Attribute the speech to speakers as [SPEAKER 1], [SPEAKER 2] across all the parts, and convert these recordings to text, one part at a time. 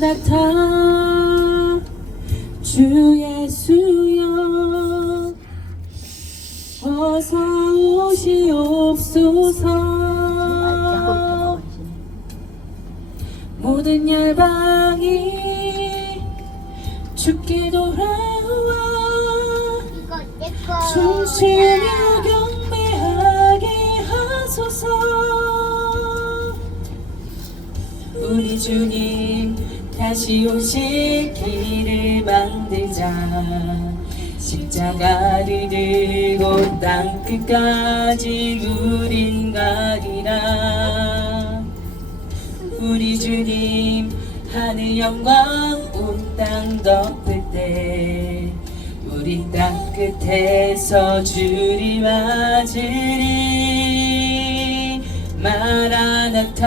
[SPEAKER 1] 마라나타 주 예수여 어서 오시옵소서 모든 열방이 주께 돌아와. 춤추며 경배하게 하소서 우리 주님 다시 오실 길을 만들자. 십자가를 들고 땅끝까지 우린 가리라. 우리 주님 하늘 영광 온 땅 덮을 때 우리 땅 끝에서 주를 맞으리 마라나타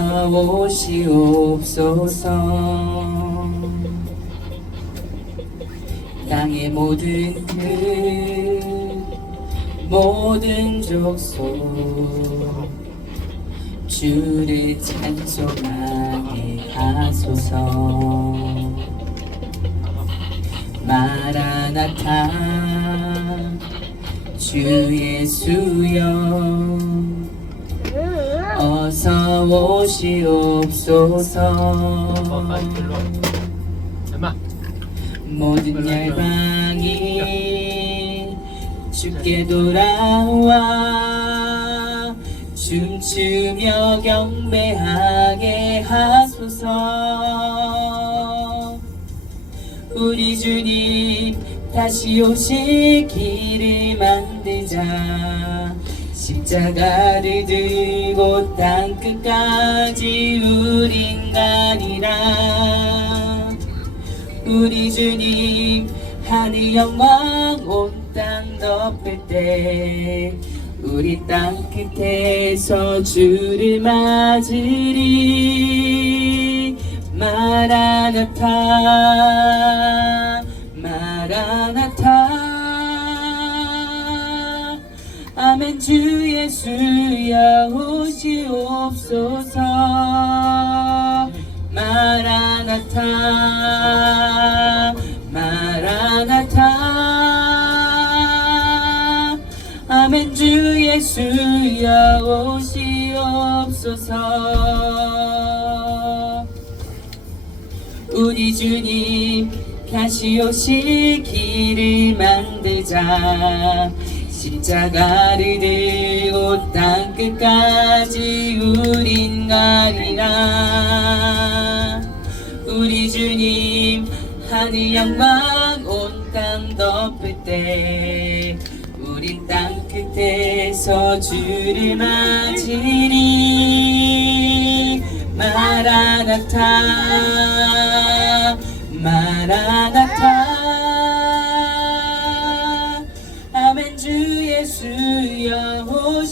[SPEAKER 1] 어서 오시옵소서 땅의 모든 끝 모든 족속 주를 찬송하게 하소서. 마라나타 주 예수여 어서 오시옵소서. 모든 열방이 주께 돌아와 춤추며 경배하게 하소서. 우리 주님 다시 길을 만들자 십자가를 들고 땅 끝까지 우린 가리라. 우리 주님 하늘 영광 온 땅 덮을 때 우리 땅 끝에서 주를 맞으리. 마라나타 마라나타 아멘. 주 예수여 오시옵소서. 마라나타 마라나타. 아멘. 주 예수여 오시옵소서. 우리 주님 다시 길을 만들자 십자가를 들고 땅 끝까지 우린 가리라. 우리 주님 하늘 영광 온 땅 덮을 때 우린 땅 끝에서 주를 맞으리. 마라나타 마라나타